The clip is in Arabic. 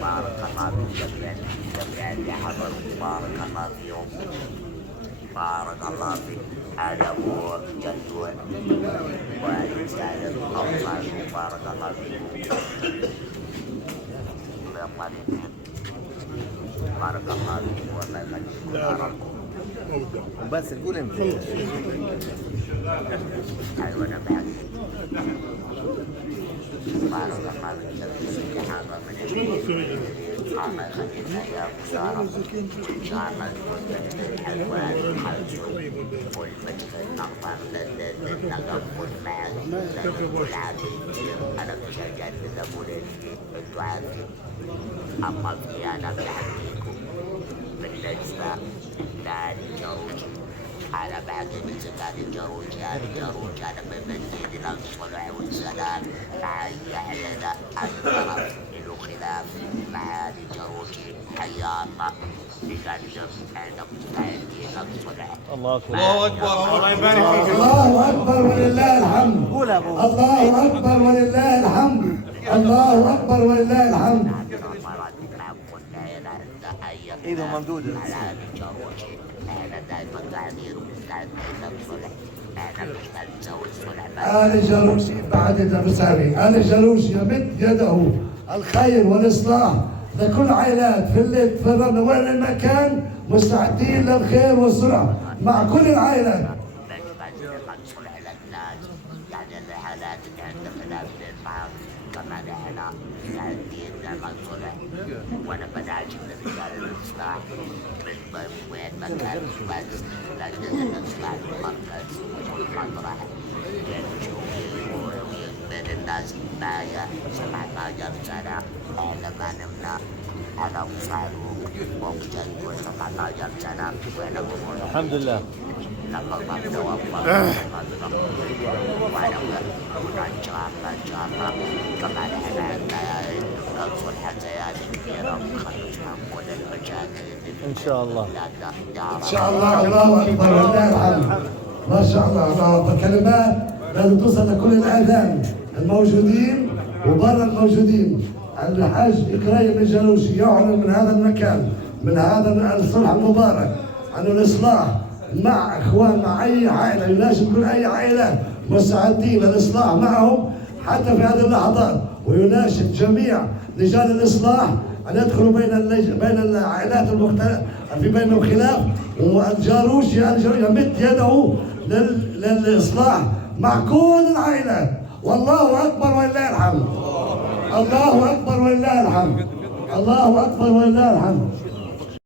بارك الله في جميع اللي حضروا، بارك الله فيهم، بارك الله في أبو جدول وعلي سالم أطفال، بارك الله فيكم. بارك الله فيكم والله يخليكم يا رب. بس قول انت. ايوه انا بحكي. بارك الله فيك يا حرام الله يخلينا اياكم يا رب. ان شاء الله نكون الحلوان والحلو والفتح الاخضر للتقبل معك والعافيه. انا بشجع تقبل الدعاء اما في انا بحكيكم بالنسبه للجروج. أنا بعتقد أن الجروج أنا بمدين إلى الصلح والسلام مع يعلن الطرف له خلاف مع الجروج. حيا الله بقدم أنا مستعدين للصلح. الله أكبر. الله أكبر. الله يبارك فيك. الله أكبر ولله الحمد. الله أكبر ولله الحمد. الله أكبر ولله الحمد. ايده ممدوده. أنا دائما قاعدين ومستعدين للصلح. أنا مش نسوي الصلح. آل جالوس بعد الدرساني، آل جالوس يمد يده الخير والإصلاح لكل عائلات في الليل في الرمل وين المكان مستعدين للخير والصلح مع كل العائلات. الصلح للناس يعني الحالات اللي عندها خلاف بين بعض كمان احنا مستعدين للصلح. وأنا بنعجب رجال الإصلاح من وين ما كان بس لكن الإصلاح المركز والمطرح بين الناس معايا 17 سنة. أنا ما نمنا أنا وصاروخ ومجد 17 سنة وأنا بقول الحمد لله. لما الله توفى وأنا إن شاء الله كمان إحنا عندنا الصلح زيادة كبيرة وخلصنا كل المشاكل. ان شاء الله. إن شاء الله. الله أكبر ولله الحمد. ما شاء الله. الله أكبر. كلمات لازم توصل لكل الآذان الموجودين وبرا الموجودين. الحاج إكرام الجالوسي يعلن من هذا المكان من هذا الصلح المبارك عن الإصلاح مع إخوان مع أي عائلة يناشد كل أي عائلة مستعدين للإصلاح معهم حتى في هذه اللحظات. ويناشد جميع رجال الإصلاح أن يدخلوا بين العائلات المختلفة في بينهم خلاف. والجالوسي يمد يده للإصلاح مع كل العائلات. والله أكبر ولله الحمد. الله أكبر ولله الحمد. الله أكبر ولله الحمد.